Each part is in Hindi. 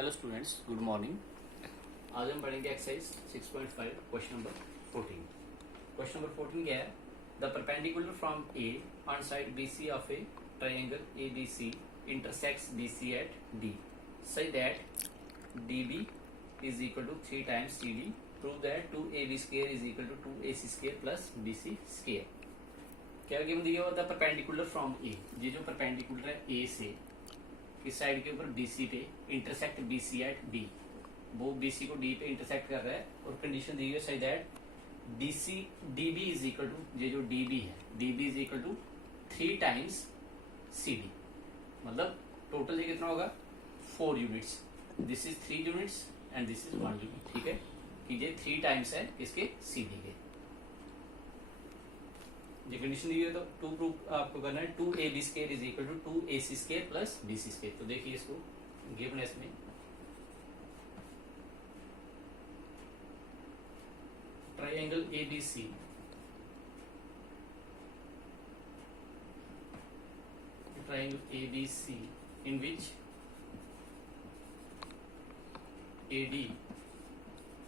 Hello students, good morning. आज हम पढ़ेंगे exercise 6.5 question number 14। Question number 14 क्या है? The perpendicular from A on side BC of A triangle ABC intersects BC at D such that DB is equal to 3 times CD. Prove that 2AB square is equal to 2AC square plus BC square. क्या गिवन दिया हुआ था? परपेंडिकुलर फ्रॉम ए, ये जो परपेंडिकुलर है ए से इस साइड के ऊपर BC पे इंटरसेक्ट BC एट D, वो BC को D पे इंटरसेक्ट कर रहा है और कंडीशन दी हुई है सही that BC DB is equal to, ये जो DB है DB is equal to 3 times CD, मतलब टोटल ये कितना होगा 4 units. This is 3 units and this is 1 unit. ठीक है कि ये 3 टाइम्स है इसके CD के। ये कंडीशन दी है तो टू प्रूफ आपको करना है 2AB square is equal to 2AC square plus BC square. तो देखिए इसको गिवन है इसमें triangle ABC in which AD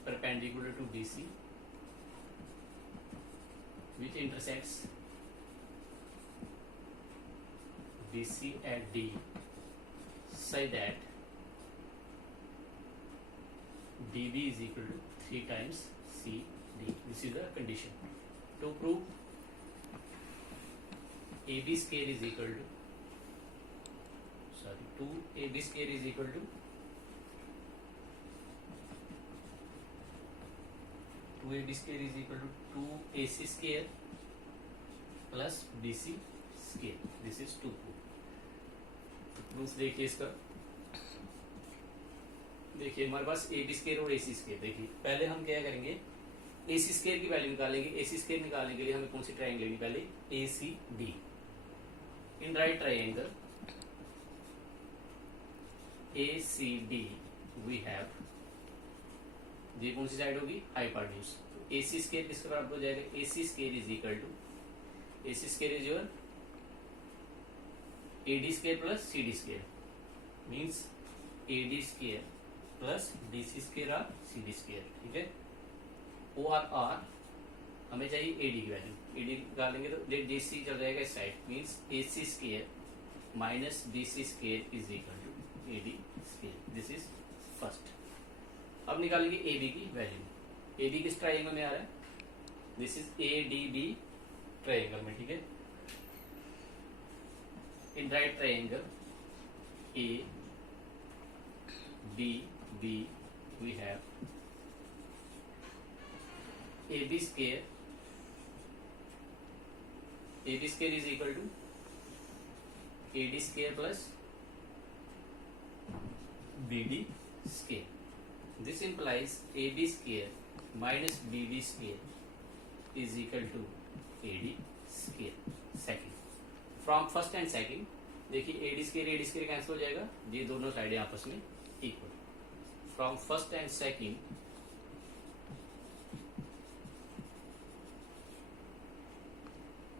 perpendicular to BC which intersects BC at D such that DB is equal to 3 times CD. This is the condition. To prove AB square is equal to 2AB square is equal to 2AB square is equal to 2AC square plus BC square. This is 2 proof. Proof देखिए इसका, देखिए हमारे पास AB स्क्वायर और AC स्क्वायर। देखिए पहले हम क्या करेंगे, AC स्क्वायर की वैल्यू निकालेंगे। AC स्क्वायर निकालने के लिए हमें कौन सी ट्रायंगल लेनी, पहले ACD। In right triangle ACD we have, ये कौन सी साइड होगी, हाइपोटेन्यूज। तो AC स्क्वायर किसके बराबर हो जाएगा, AC square is equal to, AC square is your AD square plus CD square, means AD square plus BC square और CD स्क्वायर। ठीक है, OR हमें चाहिए AD की वैल्यू, AD निकालेंगे तो DC चल जाएगा इस side, means AC square minus BC square is equal to AD square. This is first. अब निकालेंगे AB की वैल्यू। AB किस ट्रायंगल में आ रहा है, दिस इज ADB ट्रायंगल में। ठीक है, in right triangle ADB we have AB square is equal to AD square plus BD square. This implies AB square minus BB square is equal to AD square. Second, from first and second, देखिए AD square कैंसिल हो जाएगा, ये दोनों साइडें आपस में equal. From first and second,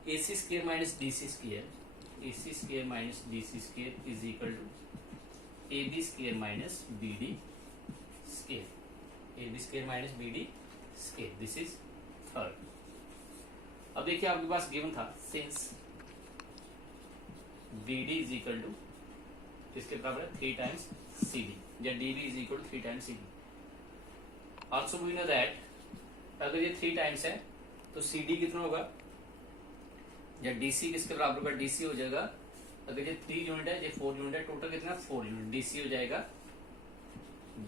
AC square minus DC square is equal to AB square minus BD square. AB square minus BD square. This is third. अब देखिए आपके पास गिवन था since BD is equal to इसके बराबर है 3 टाइम्स CD, या DB is equal to 3 times CD। Also we know that अगर ये 3 टाइम्स है तो CD कितना होगा, या DC किसके बराबर होगा, DC हो जाएगा, अगर ये 3 यूनिट है, ये 4 यूनिट है, टोटल कितना 4 यूनिट, DC हो जाएगा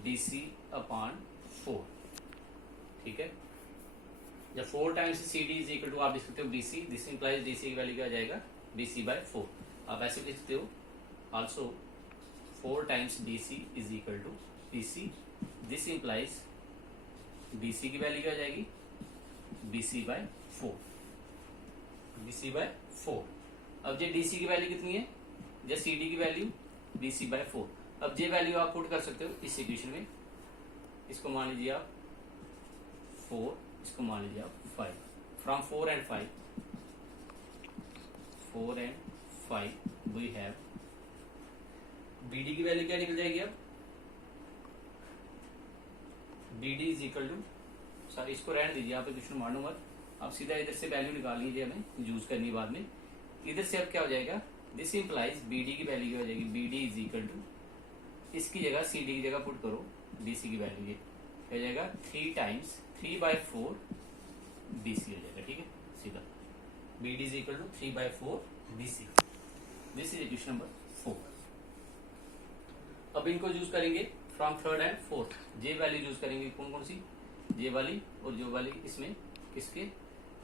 DC अपॉन 4। ठीक है, जब 4 times CD is equal to, आप लिख सकते हो BC, दिस इंप्लाइज DC की वैल्यू क्या आ जाएगा, BC बाय 4। आप ऐसे लिख सकते हो also 4 times DC is equal to BC, this implies BC की वैल्यू क्या आ जाएगी, BC बाय 4, BC बाय 4। अब ये DC की वैल्यू कितनी है, या CD की वैल्यू BC बाय 4। अब ये वैल्यू आप पुट कर सकते हो इस इक्वेशन में, इसको मान लीजिए आप 4, इसको मान लीजिए आप 5। From 4 and 5 we have BD की वैल्यू क्या निकल जाएगी, अब B D is equal to, sorry इसको रहने दीजिए, आप क्वेश्चन मानूंगा, आप सीधा इधर से वैल्यू निकाल लीजिए, हमें यूज करनी बाद में। इधर से अब क्या हो जाएगा, दिस इंप्लाइज बी डी की वैल्यू क्या हो जाएगी, B D is equal to, इसकी जगह सी डी की जगह पुट करो बी सी की वैल्यू, ये क्या हो जाएगा 3 टाइम्स 3/4 बी सी हो जाएगा, ठीक है सीधा। B D is equal to 3/4 B C. This is equation number 4। अब इनको यूज करेंगे फ्रॉम थर्ड एंड फोर्थ, जे वैल्यू यूज करेंगे, कौन कौन सी, जे वाली और जो वाली इसमें, किसके,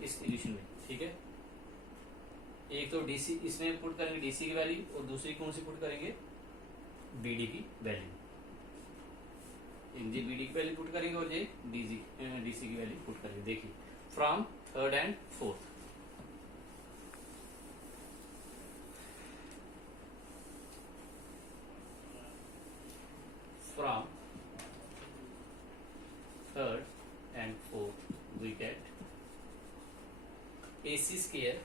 इस इक्वेशन में, ठीक है। एक तो डीसी इसमें पुट करेंगे डीसी की वैल्यू, और दूसरी कौन सी पुट करेंगे, बीडी की वैल्यू। जे बीडी की वैल्यू पुट करेंगे और जे डीसी की वैल्यू पुट करेंगे। देखिए from third and fourth, from third and fourth we get AC square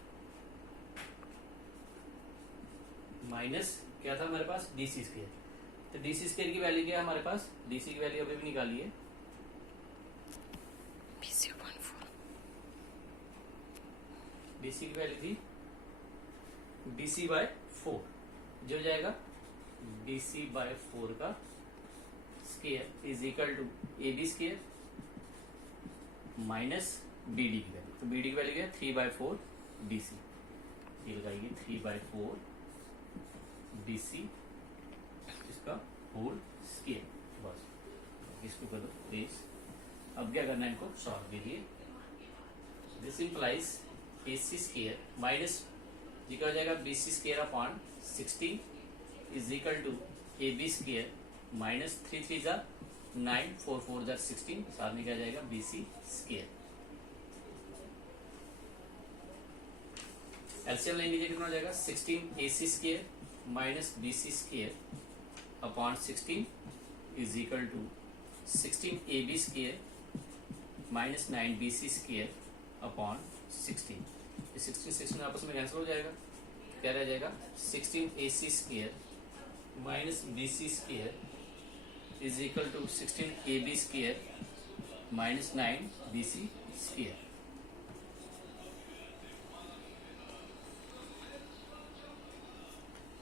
minus क्या था हमारे पास, DC स्क्वायर। तो DC स्क्वायर की वैल्यू क्या है हमारे पास, DC की वैल्यू अभी भी निकाली है, DC की वैल्यू थी BC/4, जो जाएगा BC/4 का square is equal to AB square minus BD की वैल्यू। तो BD की वैल्यू क्या है 3/4 BC, ये लगाएगी 3/4 BC इसका होल स्क्वायर, बस इसको कर दो प्लीज। अब क्या करना है, इनको सॉल्व कीजिए। This implies AC square minus ये क्या हो जाएगा BC square upon 16 is equal to AB square minus 3 3 जा 9 4 4 जा 16, साथ में क्या जाएगा BC स्क्वायर। एलसीएम लेंगे कितना हो जाएगा 16 AC square minus BC square upon 16 is equal to 16 AB square minus 9 BC square upon 16। 16 आपस में कैंसिल हो जाएगा, क्या रह जाएगा 16 AC square minus BC square is equal to 16 AB square minus 9 BC square.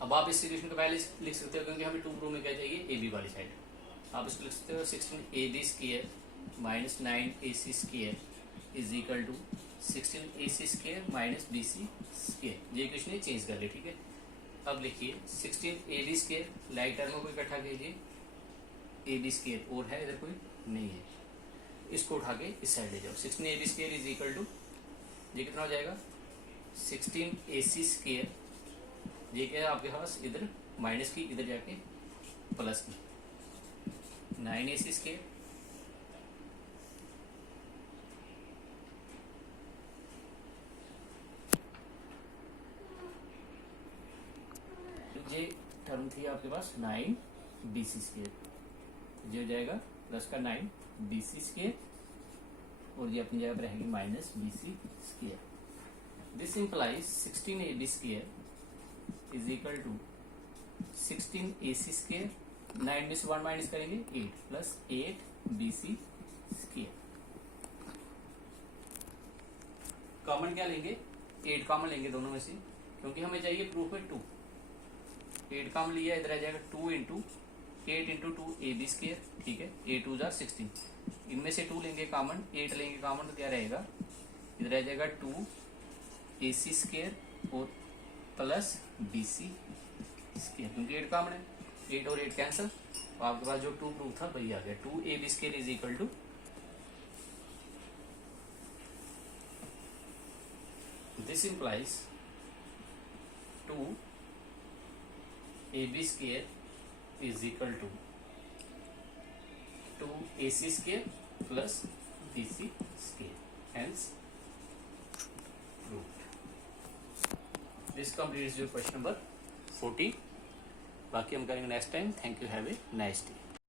अब आप इस इक्वेशन को पहले लिख सकते हो, क्योंकि हमें टू प्रूव में क्या चाहिए, AB वाली साइड। आप इसको लिख सकते हो 16 AB square minus 9 AC square is equal to 16 AC square minus BC square. ये इक्वेशन चेंज कर ले, ठीक है। अब लिखिए 16 AB स्क्वायर लाइक टर्म को इकट्ठा कीजिए, AB स्क्वायर और है इधर कोई नहीं है, इसको उठा के इस साइड ले जाओ। 16 AB square is equal to ये कितना हो जाएगा 16 AC स्क्वायर, ये क्या है आपके पास इधर माइनस की, इधर जाके प्लस की 9 AC स्क्वायर ये टर्म थी आपके पास 9 BC स्क्वायर, ये हो जाएगा प्लस का 9 BC स्क्वायर और ये अपनी जगह पर रहेगी minus BC square. This implies 16 AB square is equal to 16 AC square, 9 में से 1 माइनस करेंगे 8 प्लस 8 BC स्क्वायर। कॉमन क्या लेंगे, 8 कॉमन लेंगे दोनों में से, क्योंकि हमें चाहिए प्रूफ में 2। 8 कॉमन लिया, इधर आ जाएगा 2 इंटू 8 इंटू 2 AB स्क्वायर, ठीक है। 8 2 जा 16, इनमें से 2 लेंगे कॉमन, 8 लेंगे कॉमन, तो क्या रहेगा इधर आ जाएगा 2 AC स्क्वायर और प्लस BC स्क्वायर, क्योंकि 8 कॉमन है, 8 और 8 कैंसिल, तो आपके पास जो 2 प्रूफ था वही आ गया। 2 AB square is equal to this implies 2 AB square is equal to 2 AC square plus BC square, hence proved। This completes your question number 14। बाकी हम करेंगे next time. Thank you, have a nice day.